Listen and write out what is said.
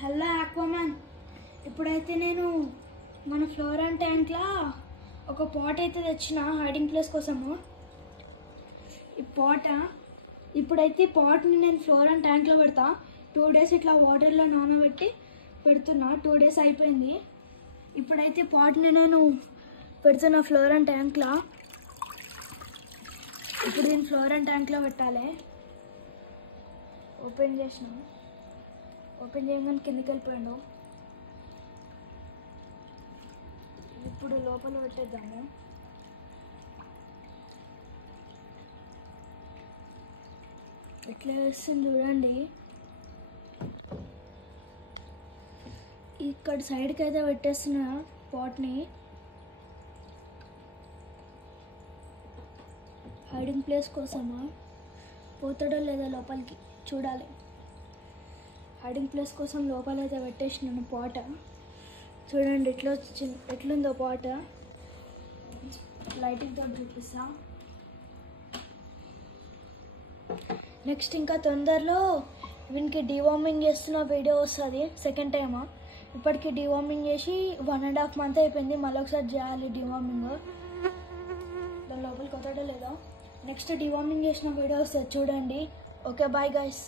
Hello Aquaman, ఇప్పుడైతే నేను మన ఫ్లోరన్ ట్యాంక్లో ఒక పాట్ అయితే తెచ్చిన హైడింగ్ ప్లేస్ కోసము. ఈ ఇప్పుడైతే పాట్ని నేను ఫ్లోరన్ ట్యాంక్లో పెడతా. 2 days ఇట్లా వాటర్లో నానబెట్టి పెడుతున్నా. 2 days అయిపోయింది. ఇప్పుడైతే పాట్ని నేను పెడుతున్నా ఫ్లోరన్ ట్యాంక్లో. ఇప్పుడు దీన్ని ఫ్లోరన్ ట్యాంక్లో పెట్టాలి. ఓపెన్ చేయగానే కిందికి వెళ్ళిపోయాడు. ఇప్పుడు లోపల పెట్టేద్దాము. ఎట్లా వేస్తుంది చూడండి. ఇక్కడ సైడ్కి అయితే పెట్టేస్తున్నా పాట్ని. హైడింగ్ ప్లేస్ కోసమా, పోతాడో లేదా లోపలికి చూడాలి. హైడింగ్ ప్లేస్ కోసం లోపలైతే పెట్టేసినాను పాట. చూడండి ఎట్లుందో పాట. లైటింగ్ తో చూపిస్తా. నెక్స్ట్ ఇంకా తొందరలో వీనికి డీవార్మింగ్ చేస్తున్న వీడియో వస్తుంది. సెకండ్ టైమా. ఇప్పటికి డీవార్మింగ్ చేసి 1.5 month అయిపోయింది. మళ్ళీ ఒకసారి చేయాలి డీవార్మింగ్. దాని లోపలికి వస్తాడో లేదో. నెక్స్ట్ డీవార్మింగ్ చేసిన వీడియో వస్తుంది చూడండి. Okay, bye guys.